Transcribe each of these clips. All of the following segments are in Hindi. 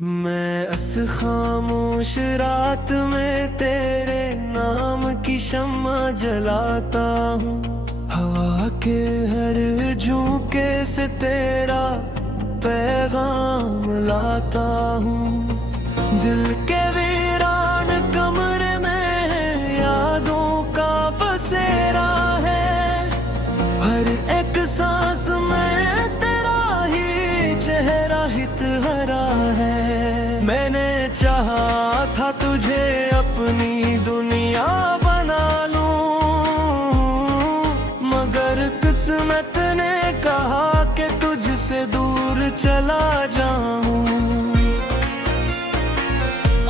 मैं इस खामोश रात में तेरे नाम की शम्मा जलाता हूँ। हवा के हर झोंके से तेरा पैगाम लाता हूँ। दिल के वीरान कमरे में यादों का बसेरा है। हर एक सांस में तेरा ही चेहरा हित हरा है। मैंने चाहा था तुझे अपनी दुनिया बना लूं, मगर किस्मत ने कहा कि तुझसे दूर चला जाऊं।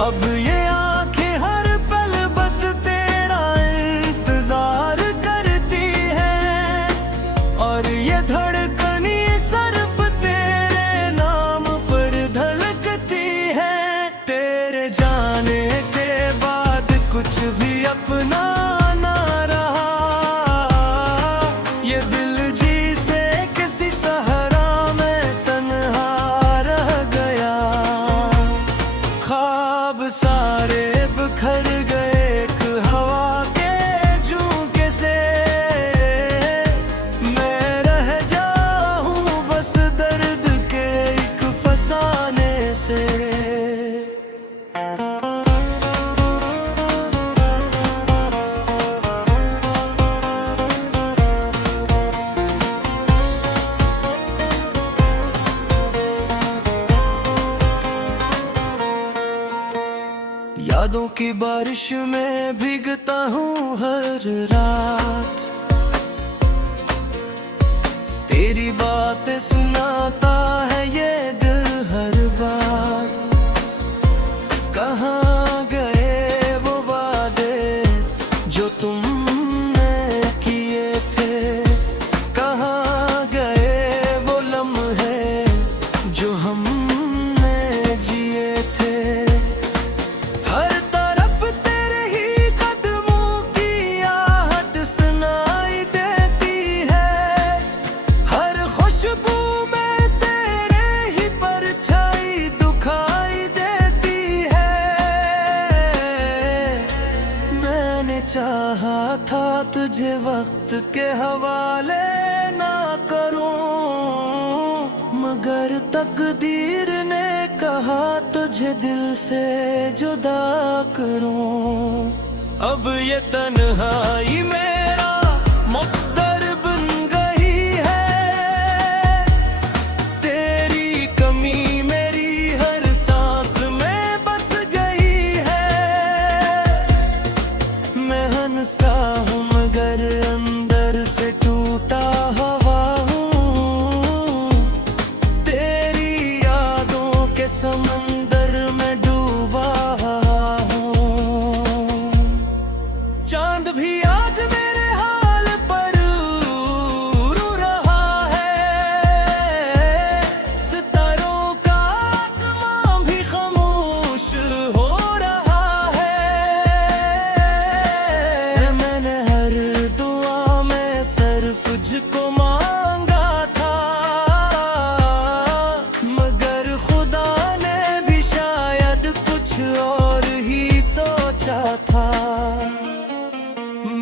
अब ये आंखें हर पल बस तेरा इंतजार करती है, और ये धड़कन सिर्फ तेरे नाम पर धड़कती है। तेरे जाने के बाद कुछ भी अपना ना रहा, ये दिल जी से किसी सहारा में तन्हा रह गया। ख्वाब सारे बिखर गए एक हवा के झोंके से। मैं रह गया हूँ बस दर्द के एक फसाने से। यादों की बारिश में भीगता हूँ हर रात। तेरी बातें सुनाता है ये दिल हर बार। कहाँ गए वो वादे जो तुमने किए थे? कहाँ गए वो लम्हे जो हमने जिए थे? हर तरफ तेरे ही कदमों की आहट सुनाई देती है। हर खुशबू में तेरे ही परछाई दुखाई देती है। मैंने चाहा था तुझे वक्त के हवाले ना करूं, मगर तकदीर ने कहा तुझे दिल से जुदा करूं। अब ये तन्हाई मेरा मुक़द्दर बन गई है। तेरी कमी मेरी हर सांस में बस गई है। मैं हंसता हूँ मगर अंदर से टूटा हुआ हूँ। तेरी यादों के समंदर में डूबा हूँ। चांद भी आज मेरे हाल पर रो रहा है। सितारों का आसमां भी खामोश हो रहा है। मैंने हर दुआ में सिर्फ तुझको मांगा था, मगर खुदा ने भी शायद कुछ और ही सोचा था।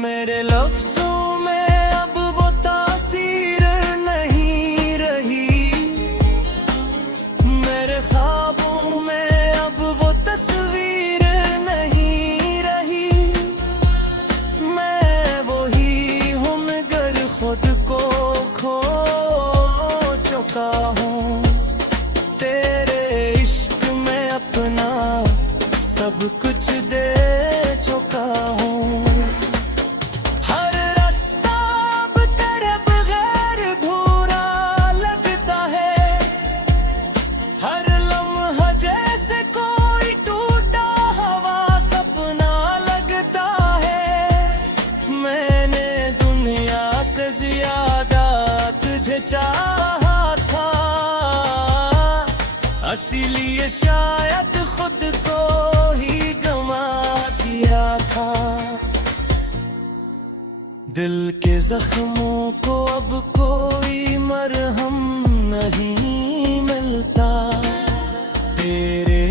मेरे लफ्जों में अब वो तासीर नहीं रही। मेरे ख्वाबों में अब वो तस्वीर नहीं रही। मैं वही हूँ मगर खुद को खो चुका हूँ। तेरे इश्क में अपना सब कुछ दे चुका हूँ। हर रास्ता अब तेरे बगैर अधूरा लगता है। हर लम्हा जैसे कोई टूटा हुआ सपना लगता है। मैंने दुनिया से ज्यादा तुझे चाहा था, इसीलिए शायद खुद को ही गंवा दिया था। दिल के जख्मों को अब कोई मरहम नहीं मिलता। तेरे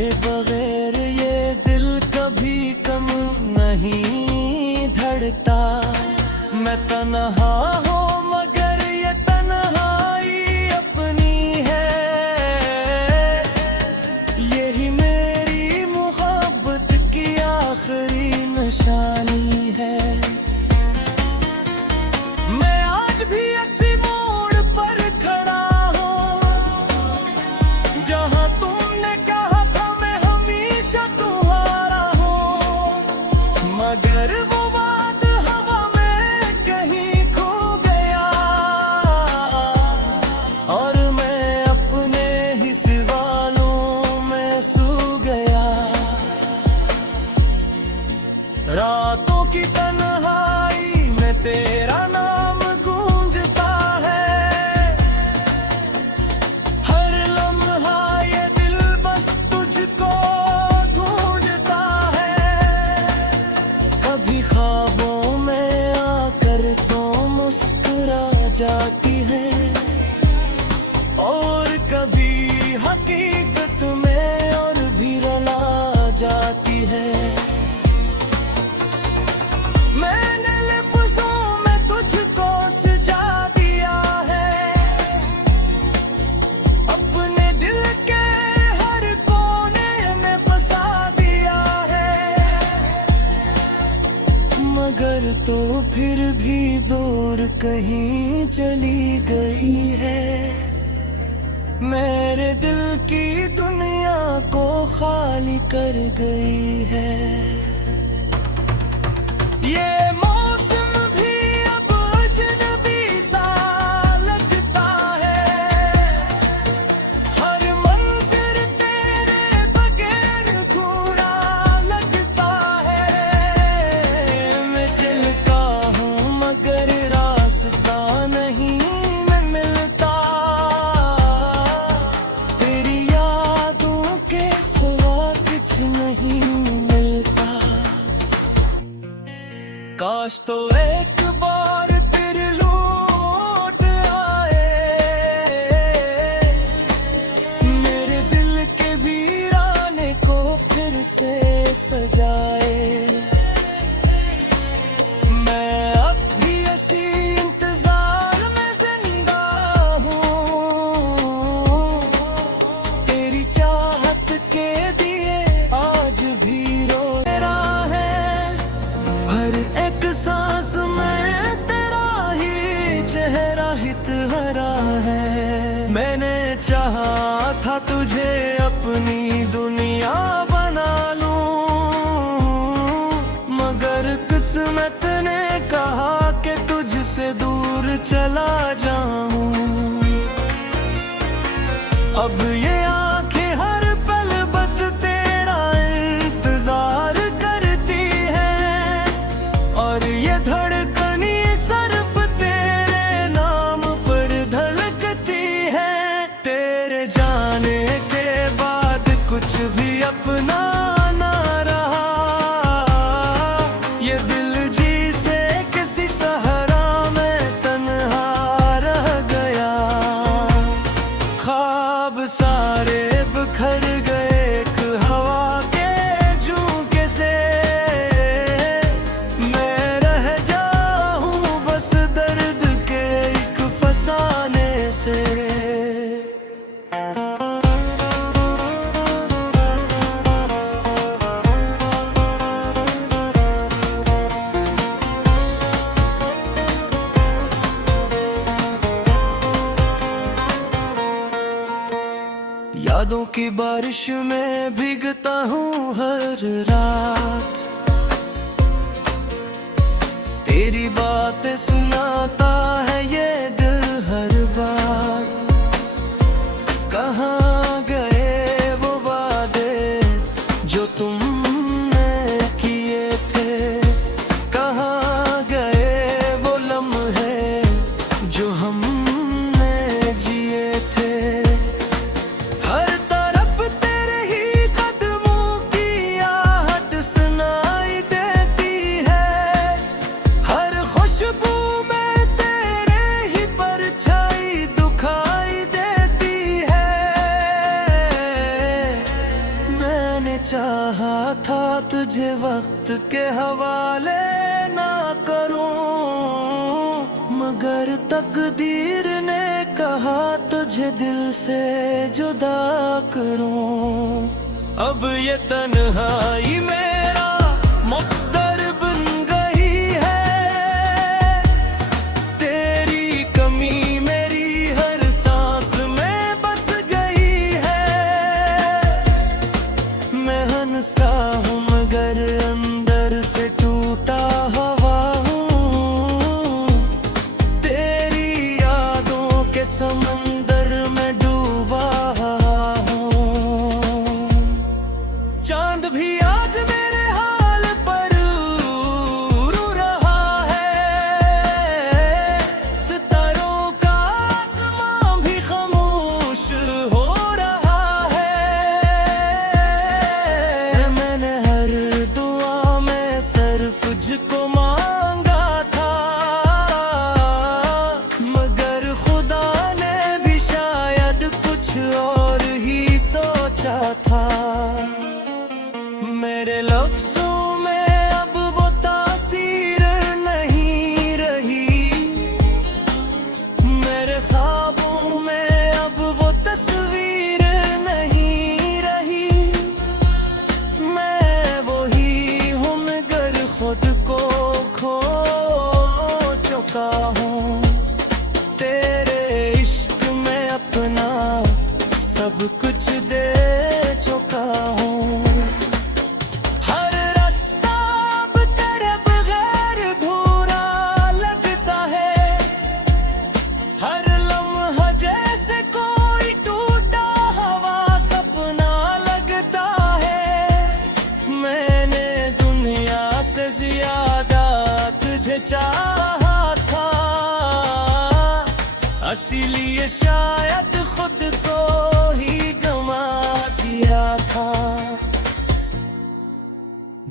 भी दूर कहीं चली गई है, मेरे दिल की दुनिया को खाली कर गई है। ये मौसम भी अब अजनबी सा लगता है, हर मंजर तेरे बगैर अधूरा लगता है। मैं चलता हूँ मगर रास्ता नहीं मैं मिलता, तेरी यादों के सिवा कुछ नहीं मिलता। काश तो एक बार फिर लौट आए, मेरे दिल के वीराने को फिर से सजाए। मैं अब भी इसी इंतजार में जिंदा हूँ, तेरी चाहत के दिए आज भी रो रहा है। हर एक सांस में तेरा ही चेहरा हित हरा है। मैंने चाहा था तुझे अपनी दुनिया बना लूं, मगर किस्मत ने कहा कि तुझसे दूर चला जाऊं। अब ये आंखें हर पल बस तेरा इंतजार करती हैं, और ये धड़कनी सिर्फ तेरे नाम पर धड़कती है। तेरे जाने के बाद कुछ भी अपना ना रहा, ये दिल जी से किसी सहारा में तन्हा रह गया। ख्वाब सारे बिखर गए एक हवा के झोंके से, मैं रह गया हूँ बस दर्द के एक फसाने से। यादों की बारिश में भीगता हूँ हर रात, तेरी बातें सुनाता है ये दिल हर बात। कहाँ गए वो वादे जो तुमने किए थे, कहाँ गए वो लम्हे जो हमने जिए थे। हर तरफ तेरे ही कदमों की आहट सुनाई देती है, हर खुशबू में तेरे ही परछाई दुखाई देती है। मैंने चाहा था तुझे वक्त के हवाले ना करूं, मगर तकदीर ने कहा तुझे दिल से जुदा करूं। अब ये तन्हाई मेरा मुक़द्दर बन गई है, तेरी कमी मेरी हर सांस में बस गई है। मैं हंसता हूँ मगर अंदर से टूटा हुआ हूँ, तेरी यादों के समंदर में डूबा हूँ। चांद भी आज मेरे हाल पर रो रहा है, सितारों का आसमां भी खामोश हो रहा है। मैंने हर दुआ में सिर्फ तुझको मांगा था, मगर खुदा ने भी शायद कुछ और ही सोचा था। मेरे लफ्जों में अब वो तासीर नहीं रही, मेरे ख्वाबों में अब वो तस्वीर नहीं रही। मैं वही हूँ मगर खुद को खो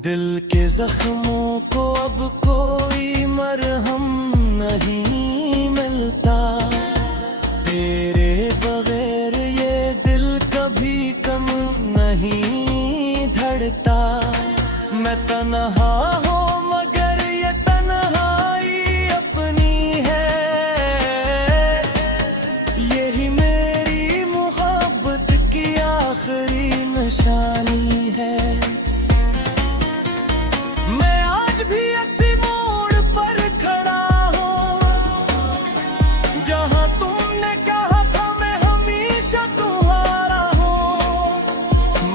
दिल के जख्मों को अब कोई मरहम नहीं मिलता, तेरे बगैर ये दिल कभी कम नहीं धड़ता। मैं तन्हा हूँ मगर ये तन्हाई अपनी है, यही मेरी मोहब्बत की आखिरी निशानी है। मैं आज भी इसी मोड़ पर खड़ा हूँ जहाँ तुमने कहा था मैं हमेशा तुम्हारा हूँ,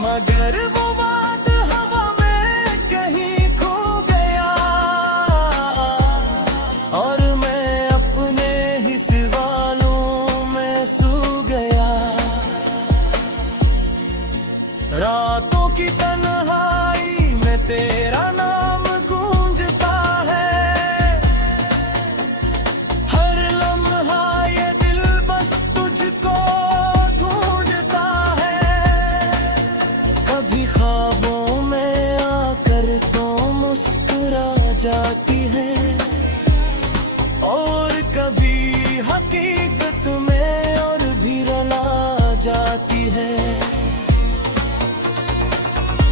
मगर वो बात हवा में कहीं खो गया और मैं अपने ही सवालों में सो गया। रातों की तन्हाई में तेरा नाम गूंजता है, हर लम्हा ये दिल बस तुझको ढूंढता है। कभी ख्वाबों में आकर तो मुस्कुरा जाती है और कभी हकीकत में और भी रुला जाती है।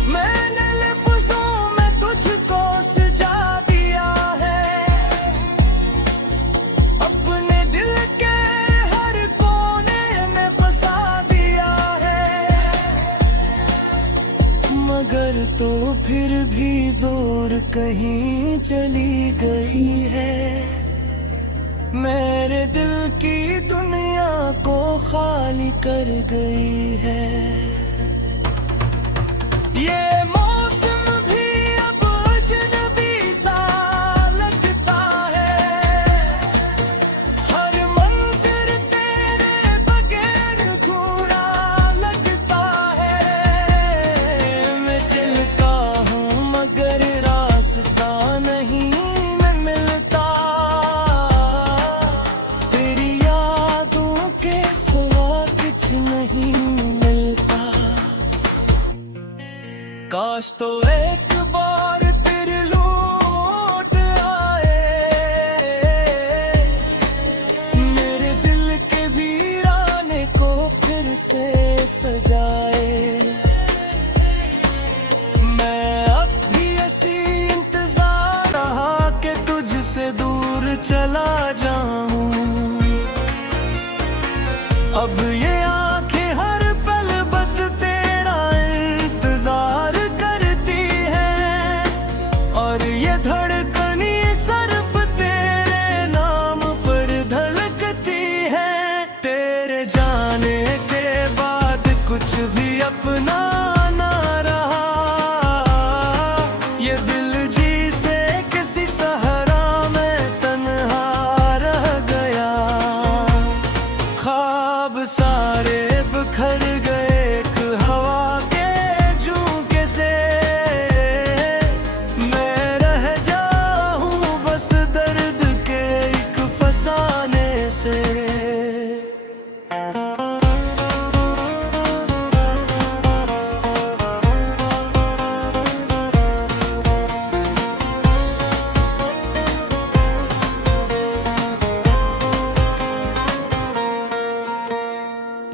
मैंने लफ्ज़ों में तुझको सजा दिया है, अपने दिल के हर कोने में बसा दिया है, मगर तो फिर भी दूर कहीं चली गई है। मेरे दिल की दुनिया को खाली कर गई है। ये मौसम भी अब अजनबी सा लगता है, हर मंजर तेरे बगैर अधूरा लगता है। मैं चलता हूँ मगर रास्ता नहीं मैं मिलता, तेरी यादों के सिवा कुछ नहीं मिलता। काश तो एक बार फिर लौट आए, मेरे दिल के वीराने को फिर से सजाए। मैं अब भी ऐसी इंतजार रहा कि तुझसे दूर चला जाऊं, अब ये आंखें हर पल बस तेरा इंतजार करती है और ये धड़कनी सिर्फ तेरे नाम पर धड़कती है। तेरे जाने के बाद कुछ भी अपना ना रहा, ये दिल जी से किसी सहरा में तन्हा रह गया। ख्वाब सारे बिखर गए एक हवा के झोंके से, मैं रह गया हूँ बस दर्द के एक फसाने से।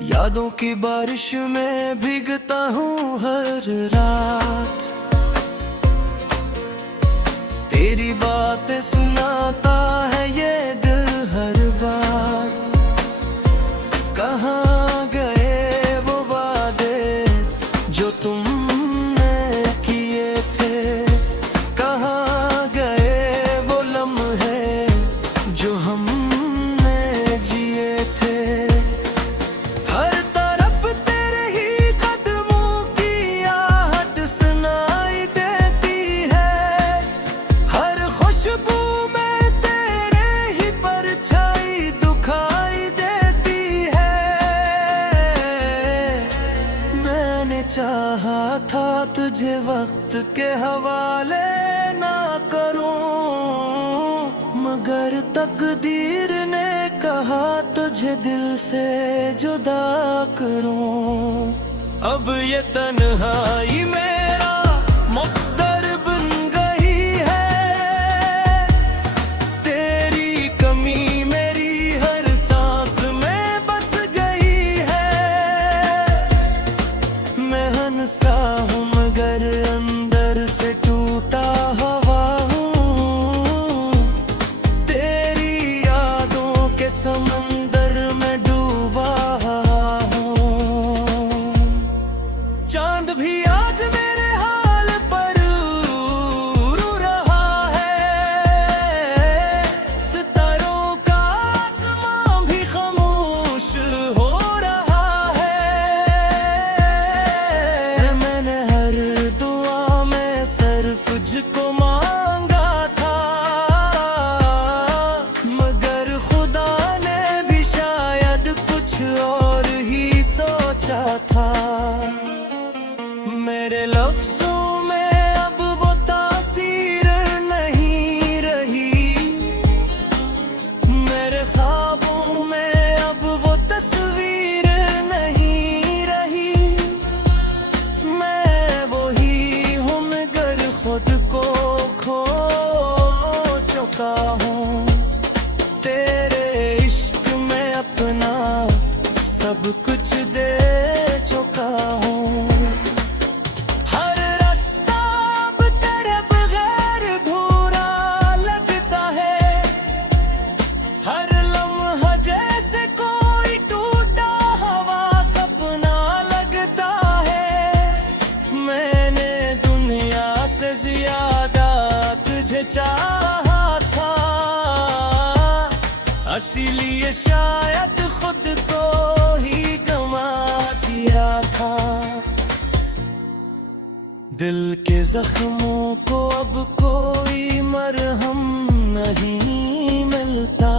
यादों की बारिश में भीगता हूँ हर रात, तेरी बातें सुनाता है ये दिल हर बात। कहाँ गए वो वादे जो तुमने किए थे, कहाँ गए वो लम्हे जो हमने जिए थे। हर तरफ तेरे ही कदमों की आहट सुनाई देती है, हर खुशबू में तेरे ही परछाई दुखाई देती है। मैंने चाहा था तुझे वक्त के हवाले ना करूं, मगर तकदीर ने कहा तुझे दिल से जुदा करूं। अब ये तन्हाई मेरा मुक़द्दर मेरे लफ्जों में अब वो तासीर नहीं रही, मेरे ख्वाबों में अब वो तस्वीर नहीं रही। मैं वही हूँ मगर खुद को खो चुका हूँ। तेरे इश्क में अपना सब कुछ दे चुका हूँ। हर रास्ता अब तेरे बगैर अधूरा लगता है, हर लम्हा जैसे कोई टूटा हुआ सपना लगता है। मैंने दुनिया से ज्यादा तुझे चाहा था, इसीलिए शायद खुद को ही गंवा दिया था। दिल के जख्मों को अब कोई मरहम नहीं मिलता,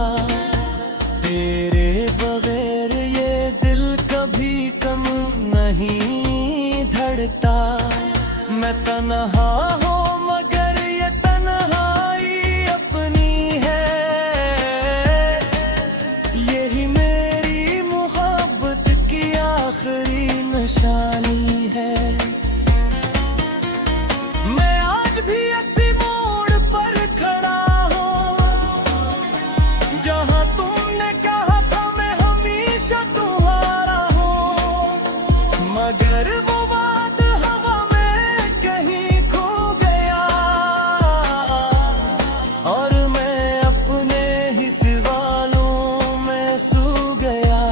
तेरे बगैर ये दिल कभी कम नहीं धड़ता। मैं तन्हा हूँ मगर ये तन्हाई अपनी है, यही मेरी मोहब्बत की आखिरी निशानी है। मैं आज भी ऐसी मोड़ पर खड़ा हूँ जहाँ तुमने कहा था मैं हमेशा तुम्हारा हूँ, मगर वो बात हवा में कहीं खो गया और मैं अपने ही सवालों में सो गया।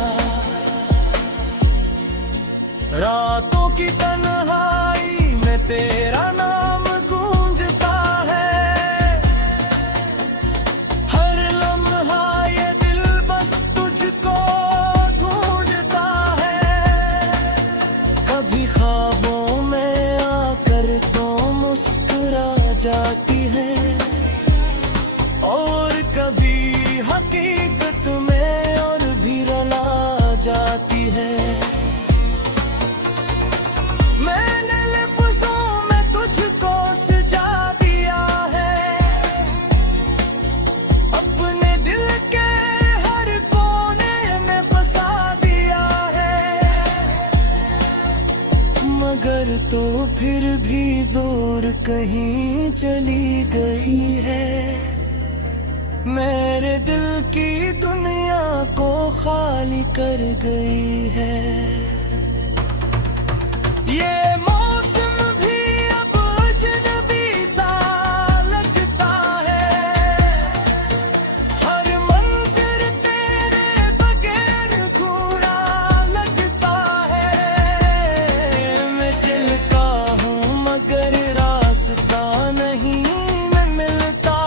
रातों की तन्हाई में तेरा नाम गूंजता है, हर लम्हा ये दिल बस तुझको ढूंढता है। कभी ख्वाबों में आकर तो मुस्कुरा जाती है और कभी हकीकत में और भी रुला जाती है। मैंने लफ्ज़ों में तुझको सजा दिया है, अपने दिल के हर कोने में बसा दिया है, मगर तो फिर भी दूर कहीं चली गई है। मेरे दिल की दुनिया को खाली कर गई है। ये मौसम भी अब अजनबी सा लगता है, हर मंजर तेरे बगैर अधूरा लगता है। मैं चलता हूँ मगर रास्ता नहीं मैं मिलता,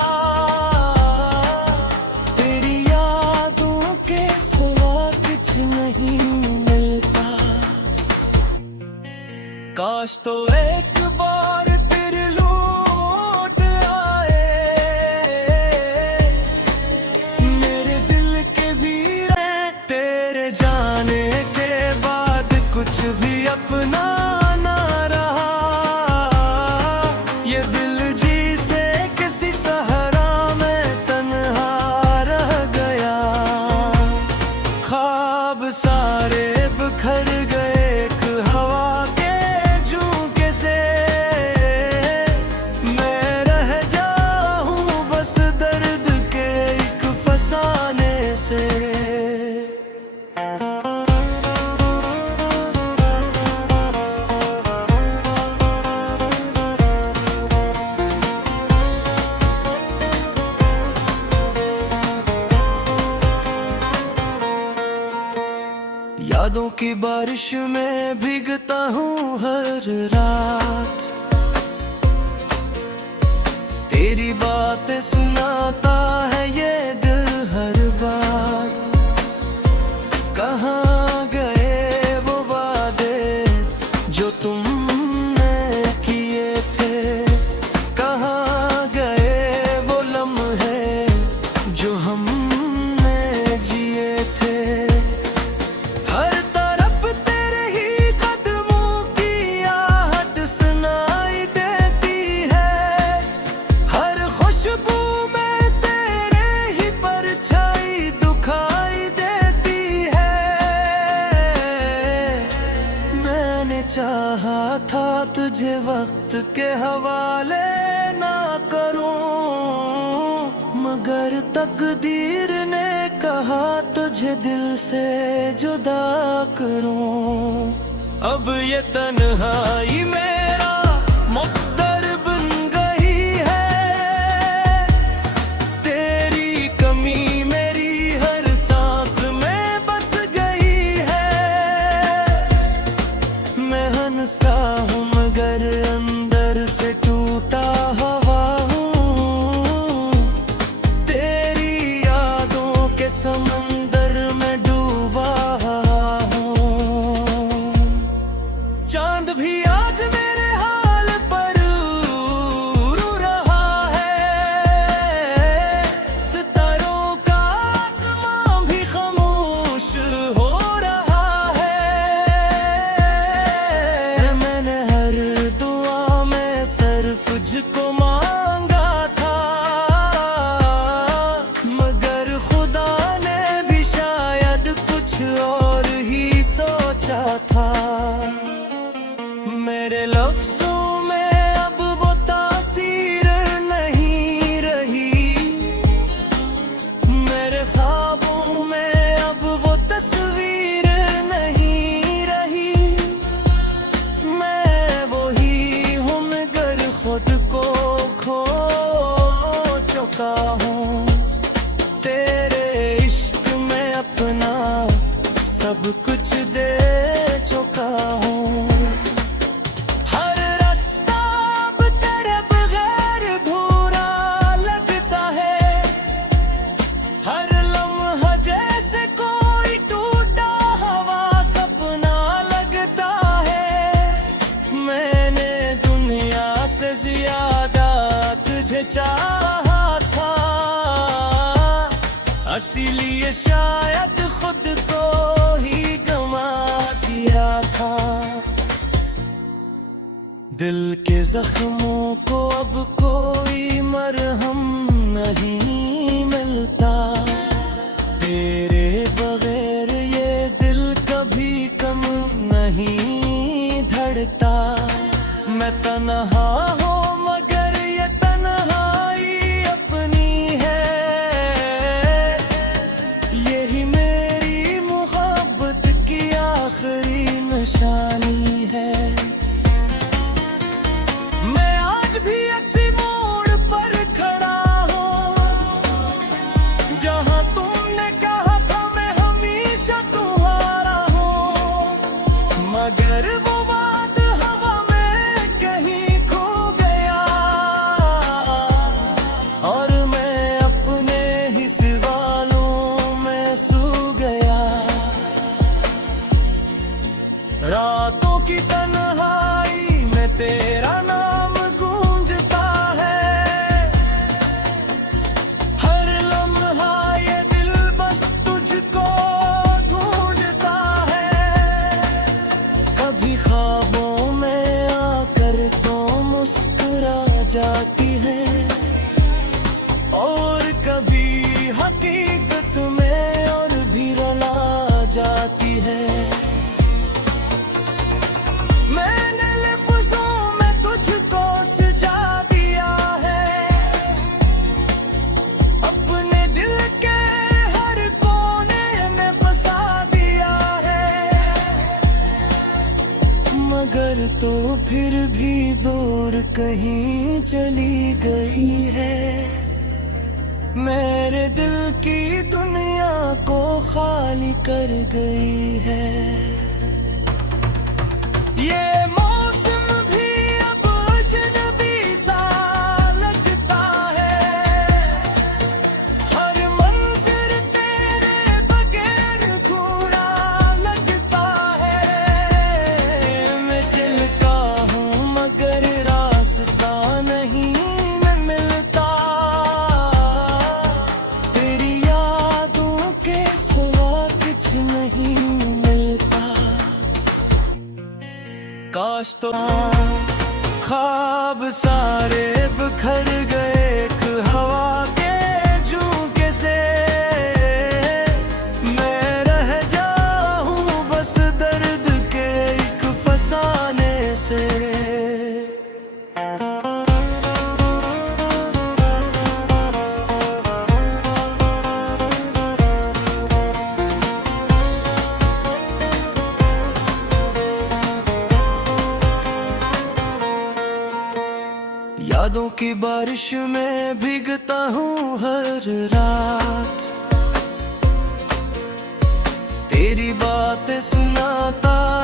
तेरी यादों के सिवा कुछ नहीं मिलता। काश तो एक बार फिर लौट आए मेरे दिल के वीर। तेरे जाने के बाद कुछ भी अपना ना रहा, ये दिल जी से किसी सहारा में तन्हा रह गया। ख्वाब सारे बिखर गए एक हवा के झोंके से, मैं रह गया हूँ बस दर्द के एक फसाने से। यादों की बारिश में भीगता हूँ हर रात, तेरी बातें सुनाता है ये दिल हर बात। कहाँ गए वो वादे जो तुमने किए थे, कहाँ गए वो लम्हे जो हमने जिए थे। हर तरफ तेरे ही कदमों की आहट तुझे वक्त के हवाले ना करूं, मगर तकदीर ने कहा तुझे दिल से जुदा करूं। अब ये तन्हाई मेरा मुक़द्दर बन गई है, तेरी कमी मेरी हर सांस में बस गई है। मैं हंसता हूँ मगर अंदर से टूटा हुआ हूँ, तेरी यादों के समंदर में डूबा हूँ। चांद भी आज मेरे हाल पर रो रहा है, सितारों का आसमां भी खामोश हो रहा है। मैंने हर दुआ में सिर्फ तुझको मांगा था, मगर खुदा ने भी शायद कुछ और ही सोचा था। मेरे लफ्ज़ों में अब वो तासीर नहीं रही, मेरे ख्वाबों में अब वो तस्वीर नहीं रही। मैं वही हूँ मगर खुद को खो चुका हूँ, तेरे इश्क में अपना सब कुछ दे चुका हूँ। हर रास्ता अब तेरे बगैर अधूरा लगता है, हर लम्हा जैसे कोई टूटा हुआ सपना लगता है। मैंने दुनिया से ज्यादा तुझे चाहा था, इसीलिए शायद खुद को ही गंवा दिया था। दिल के जख्मों को अब कोई मरहम नहीं मिलता, तेरे बगैर ये दिल कभी कम नहीं धड़ता। मैं तन्हा हूँ मगर ये तन्हाई अपनी है, यही मेरी मोहब्बत की आखिरी निशानी है। मैं आज भी ऐसी मोड़ पर खड़ा हूँ, जहाँ तुमने कहा था मैं हमेशा तुम्हारा हूँ, मगर वो बात हवा में कहीं खो गया, और मैं अपने ही सवालों में सो गया। रातों की तन्हाई में तेरा नाम गूंजता है, हर लम्हा ये दिल बस तुझको ढूंढता है। कभी ख्वाबों में आकर तो मुस्कुरा जाती है, और कभी हकीकत में और भी रुला जाती है। मैंने लफ्ज़ों में तुझको सजा दिया है, अपने दिल के हर कोने में बसा दिया है, मगर तो फिर भी दूर कहीं चली गई है। मेरे दिल की दुनिया को खाली कर गई है। ये मौसम भी अब अजनबी सा लगता है, हर मंजर तेरे बगैर अधूरा लगता है। मैं चलता हूँ मगर रास्ता नहीं मैं मिलता, तेरी यादों के सिवा कुछ नहीं मिलता। काश तो ख्वाब सारे बिखर गए एक हवा के झोंके से, मैं रह जाऊं बस दर्द के एक फसाने से। यादों की बारिश में भीगता हूँ हर रात, तेरी बातें सुनाता